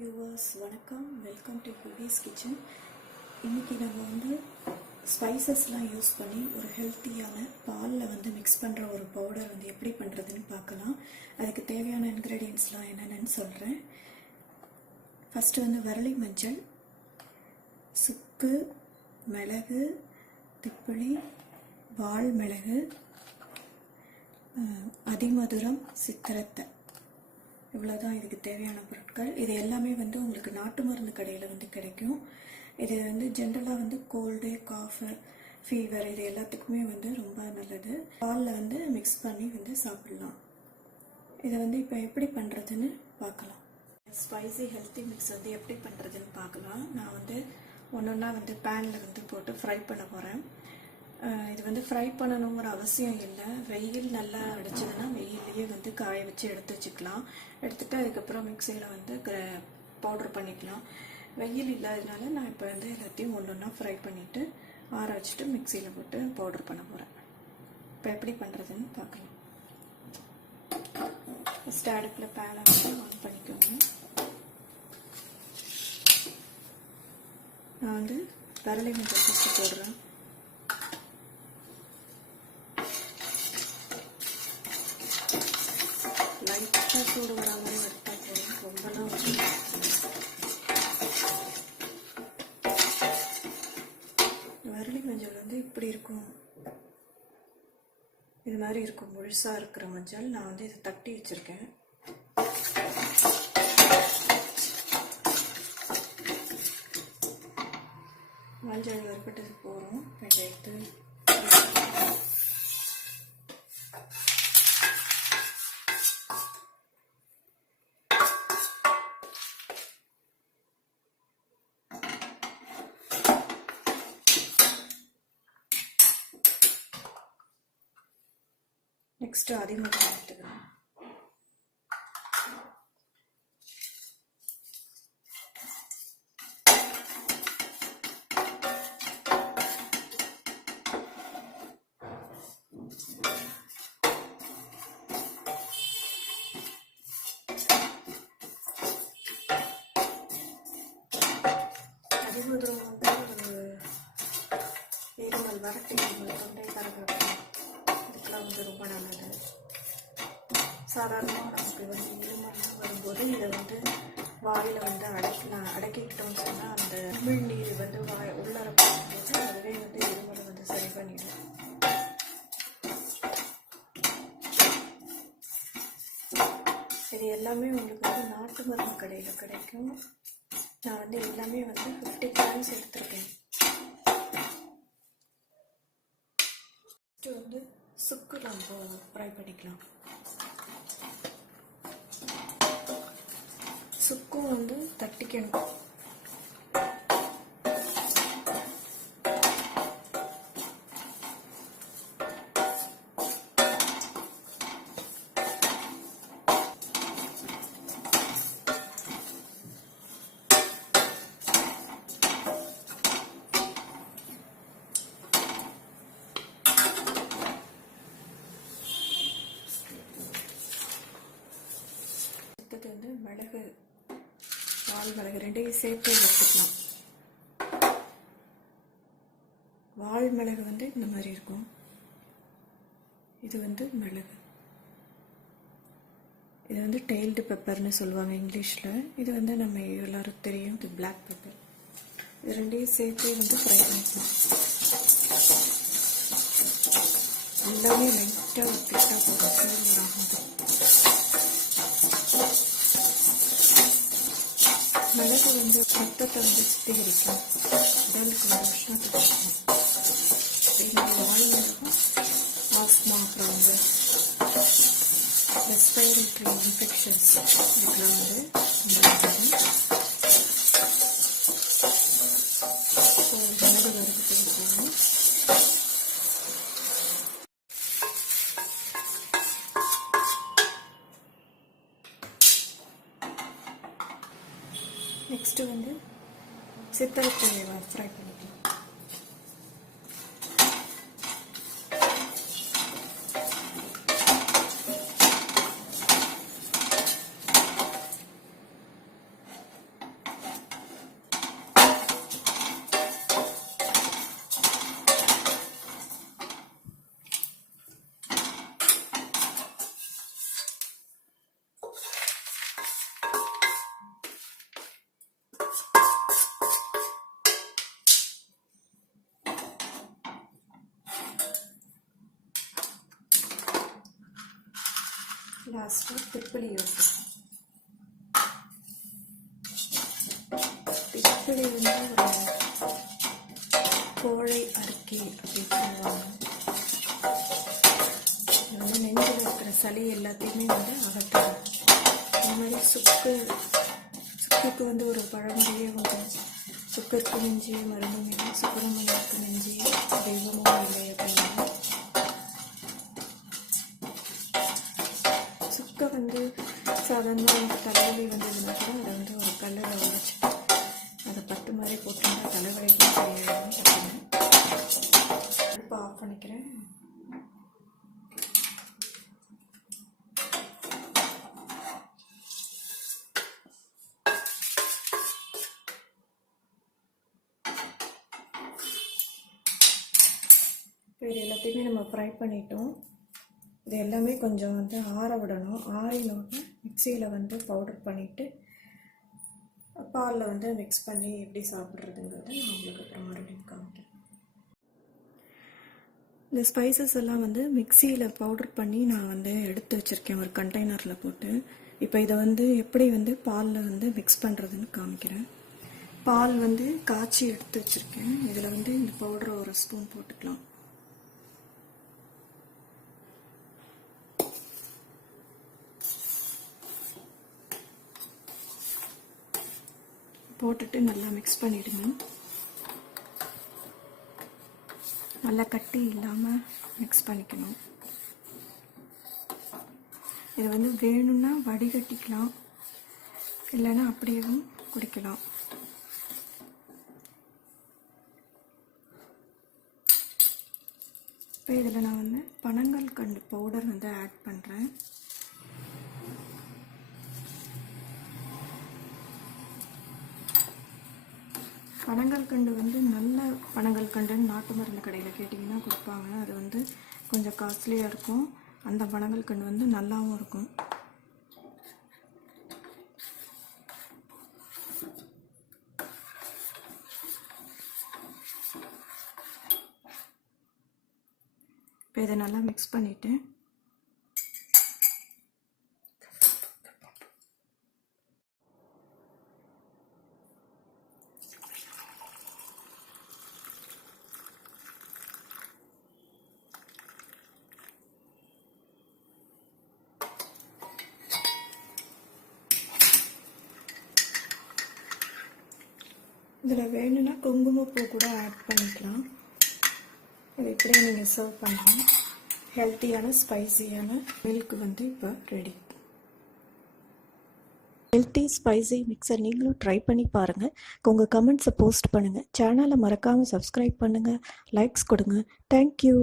Viewers வணக்கம், welcome to குபீஸ் kitchen. இன்றைக்கி நம்ம வந்து ஸ்பைசஸ்லாம் யூஸ் பண்ணி ஒரு ஹெல்த்தியான பாலில் வந்து மிக்ஸ் பண்ணுற ஒரு பவுடர் வந்து எப்படி பண்ணுறதுன்னு பார்க்கலாம். அதுக்கு தேவையான இன்க்ரீடியன்ட்ஸ்லாம் என்னென்னு சொல்கிறேன். ஃபஸ்ட்டு வந்து வரலி மஞ்சள், சுக்கு, மிளகு, திப்பிலி, வால் மிளகு, அதிமதுரம், சித்திரத்தை, இவ்வளோதான் இதுக்கு தேவையான பொருட்கள். இது எல்லாமே வந்து உங்களுக்கு நாட்டு மருந்து கடையில் வந்து கிடைக்கும். இது வந்து ஜென்ரலாக வந்து கோல்டு, காஃபு, ஃபீவர் இது எல்லாத்துக்குமே வந்து ரொம்ப நல்லது. பாலில் வந்து மிக்ஸ் பண்ணி வந்து சாப்பிட்லாம். இதை வந்து இப்போ எப்படி பண்ணுறதுன்னு பார்க்கலாம். ஸ்பைசி ஹெல்த்தி மிக்ஸ் வந்து எப்படி பண்ணுறதுன்னு பார்க்கலாம். நான் வந்து ஒன்றா வந்து பேனில் வந்து போட்டு ஃப்ரை பண்ண போகிறேன். இது வந்து ஃப்ரை பண்ணணுங்கிற அவசியம் இல்லை. வெயில் நல்லா அடிச்சதுன்னா வெயிலையே வந்து காய வச்சு எடுத்து வச்சுக்கலாம். எடுத்துகிட்டு அதுக்கப்புறம் மிக்சியில் வந்து பவுடர் பண்ணிக்கலாம். வெயில் இல்லாததுனால நான் இப்போ வந்து எல்லாத்தையும் ஒன்றா ஃப்ரை பண்ணிவிட்டு ஆற வச்சுட்டு மிக்சியில் போட்டு பவுடர் பண்ண போகிறேன். இப்போ எப்படி பண்ணுறதுன்னு பார்க்கலாம். ஃபஸ்ட்டு அடுப்பில் பேனை வந்து ஆன் பண்ணிக்கோங்க. நான் வந்து வரலி மஞ்சள் ஃபஸ்ட்டு போடுறேன். லைட்டாக சூடு வர மாதிரி எடுத்தால் போதும், ரொம்பலாம் வந்து வரலி மஞ்சள் வந்து இப்படி இருக்கும். இது மாதிரி இருக்கும், முழுசாக இருக்கிற மஞ்சள். நான் வந்து இதை தட்டி வச்சுருக்கேன். மஞ்சள் வறுப்பட்டது போகிறோம். கொஞ்சம் எடுத்து நெக்ஸ்ட்டு அதிமதுரம் எடுத்துக்கிறேன். அதிமதுரம் வந்து ஒரு இருமல், வரட்டு இருமல், தொண்டை கரகரப்பு இதுக்கெல்லாம் வந்து ரொம்ப நல்லது. சாதாரணமாக நமக்கு வந்து இருமல்லாம் வரும்போது இதை வந்து வாயில் வந்து அடக்கிக்கிட்டோம்னு சொன்னால் அந்த உமிழ் நீர் வந்து உள்ளார போகும்போது அதுவே வந்து இருமலை வந்து சரி பண்ணிடும். இது எல்லாமே உங்களுக்கு வந்து நாட்டு மருந்து கடையில் கிடைக்கும். நான் வந்து எல்லாமே வந்து 50 கிராம்ஸ் எடுத்துருக்கேன். ஃபஸ்ட்டு வந்து சுக்கு நம்ம ஃப்ரை பண்ணிக்கலாம். சுக்கும் வந்து தட்டிக்கணும். வந்து மிளகு, வால் மிளகு ரெண்டையும் சேர்த்து எடுத்துக்கலாம். வால் மிளகு வந்து இந்த மாதிரி இருக்கும். இது வந்து மிளகு, இது வந்து டெய்ல்டு பெப்பர்னு சொல்லுவாங்க இங்கிலீஷில். இது வந்து நம்ம எல்லாரும் தெரியும், இது பிளாக் பெப்பர். இது ரெண்டையும் சேர்த்து வந்து ஃப்ரை பண்ணிக்கலாம். எல்லாமே லைட்டாக திட்டாக போடும். மிளகு வந்து ரத்தத்தை வந்து சுத்திகரிக்கும், உடலுக்கு வந்து உஷ்ணத்தை கொடுக்கும். இதனால வால் மிளகும் ஆஸ்மா, அப்புறம் வந்து ரெஸ்பிரேட்டரி இன்ஃபெக்ஷன்ஸ் இதுக்கெல்லாம் வந்து மிளகு வறுத்து போகணும். நெக்ஸ்ட்டு வந்து சித்திரத்தை ஃப்ரை பண்ணிக்கலாம். லாஸ்ட்டாக திப்பிலி யோசிப்போம். திப்பிலி வந்து ஒரு கோழை அரிக்கை அப்படின்னு சொல்லுவாங்க. இது வந்து நெஞ்சில் இருக்கிற சளி எல்லாத்தையுமே வந்து அகற்றும். அது மாதிரி சுக்குக்கு வந்து ஒரு பழமொழியே வரும், சுக்கருக்கு நெஞ்சு மருந்தும் இல்லை, சுப்பிரமணியருக்கு நெஞ்சு தெய்வமும் இல்லை அப்படின்னு. சுக்கை வந்து சாதாரணமாக தலைவலி வந்ததுன்னா கூட அதை வந்து ஒரு கல்லில் உழைச்சிட்டு அதை பட்டு மாதிரி போட்டுருந்தா தலைவலிக்கும் சரியாயிடும் அப்படின்னு. இப்போ ஆஃப் பண்ணிக்கிறேன். இப்போ இது எல்லாத்தையுமே நம்ம ஃப்ரை பண்ணிட்டோம். இது எல்லாமே கொஞ்சம் வந்து ஆற விடணும். ஆறினோடனே மிக்சியில் வந்து பவுடர் பண்ணிவிட்டு பாலில் வந்து மிக்ஸ் பண்ணி எப்படி சாப்பிட்றதுங்கிறத நான் உங்களுக்கு அப்புறம் மறுபடியும் காமிக்கிறேன். இந்த ஸ்பைசஸ் எல்லாம் வந்து மிக்சியில் பவுடர் பண்ணி நான் வந்து எடுத்து வச்சுருக்கேன் ஒரு கண்டெய்னரில் போட்டு. இப்போ இதை வந்து எப்படி வந்து பாலில் வந்து மிக்ஸ் பண்ணுறதுன்னு காமிக்கிறேன். பால் வந்து காய்ச்சி எடுத்து வச்சுருக்கேன். இதில் வந்து இந்த பவுடரை ஒரு ஸ்பூன் போட்டுக்கலாம். போட்டுட்டு நல்லா மிக்ஸ் பண்ணிவிடுங்க. நல்லா கட்டி இல்லாமல் மிக்ஸ் பண்ணிக்கணும். இது வந்து வேணும்னா வடிகட்டிக்கலாம், இல்லைன்னா அப்படியேவும் குடிக்கலாம். இப்போ இதில் நான் வந்து பனங்கல்கண்டு பவுடர் வந்து ஆட் பண்ணுறேன். பனங்கல்கண்டு வந்து நல்ல பனங்கல்கண்டுன்னு நாட்டு மருந்து கடையில் கேட்டிங்கன்னா கொடுப்பாங்க. அது வந்து கொஞ்சம் காஸ்ட்லியாக இருக்கும். அந்த பனங்கல்கண்டு வந்து நல்லாவும் இருக்கும். இப்போ இதை நல்லா மிக்ஸ் பண்ணிவிட்டு இதில் வேணும்னா குங்குமப்பூ கூட ஆட் பண்ணிக்கலாம். இது இப்படியே நீங்கள் சர்வ் பண்ணலாம். ஹெல்த்தியான ஸ்பைசியான மில்க் வந்து இப்போ ரெடி. ஹெல்த்தி ஸ்பைசி மிக்சர் நீங்களும் ட்ரை பண்ணி பாருங்கள். உங்கள் கமெண்ட்ஸை போஸ்ட் பண்ணுங்கள். சேனலை மறக்காமல் சப்ஸ்கிரைப் பண்ணுங்கள், லைக்ஸ் கொடுங்க. தேங்க்யூ.